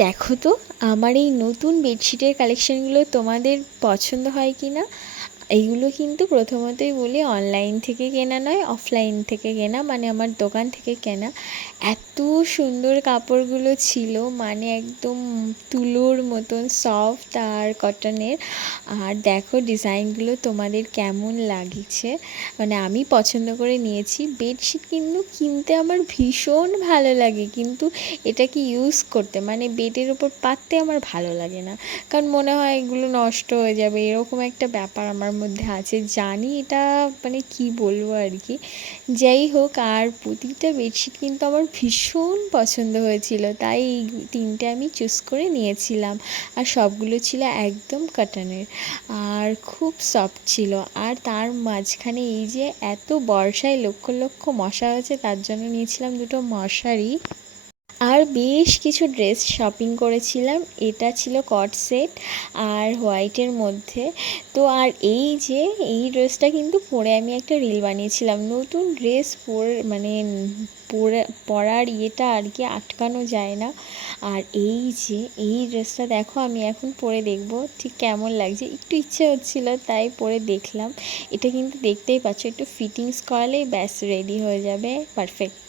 দেখো তো আমার এই নতুন বেডশিটের কালেকশানগুলো তোমাদের পছন্দ হয় কি না। এইগুলো কিন্তু প্রথমতই বলি অনলাইন থেকে কেনা নয়, অফলাইন থেকে কেনা, মানে আমার দোকান থেকে কেনা। এত সুন্দর কাপড়গুলো ছিল, মানে একদম তুলোর মতন সফট আর কটনের। আর দেখো ডিজাইনগুলো তোমাদের কেমন লাগছে, মানে আমি পছন্দ করে নিয়েছি। বেডশিট কিন্তু কিনতে আমার ভীষণ ভালো লাগে, কিন্তু এটাকে ইউজ করতে মানে বেডের ওপর পাততে আমার ভালো লাগে না, কারণ মনে হয় এগুলো নষ্ট হয়ে যাবে, এরকম একটা ব্যাপার আমার মধ্যে আছে। জানি এটা মানে কি বলবো আর কি। যাই হোক, আর প্রতিটা বেডশিট কিন্তু আমার ভীষণ পছন্দ হয়েছিল, তাই এই তিনটে আমি চুজ করে নিয়েছিলাম। আর সবগুলো ছিল একদম কটনের আর খুব সফট ছিল। আর তার মাঝখানে এই যে এত বর্ষায় লক্ষ লক্ষ মশা হয়েছে, তার জন্য নিয়েছিলাম দুটো মশারি। আর বেশ কিছু ড্রেস শপিং করেছিলাম, এটা ছিল কট সেট আর হোয়াইটের মধ্যে। তো আর এই যে এই ড্রেসটা কিন্তু পরে আমি একটা রিল বানিয়েছিলাম। নতুন ড্রেস পরে মানে পরে পরার ইয়েটা আর কি আটকানো যায় না। আর এই যে এই ড্রেসটা দেখো, আমি এখন পরে দেখবো ঠিক কেমন লাগছে, একটু ইচ্ছে হচ্ছিল তাই পরে দেখলাম। এটা কিন্তু দেখতেই পাচ্ছ, একটু ফিটিংস করালেই ব্যাস রেডি হয়ে যাবে, পারফেক্ট।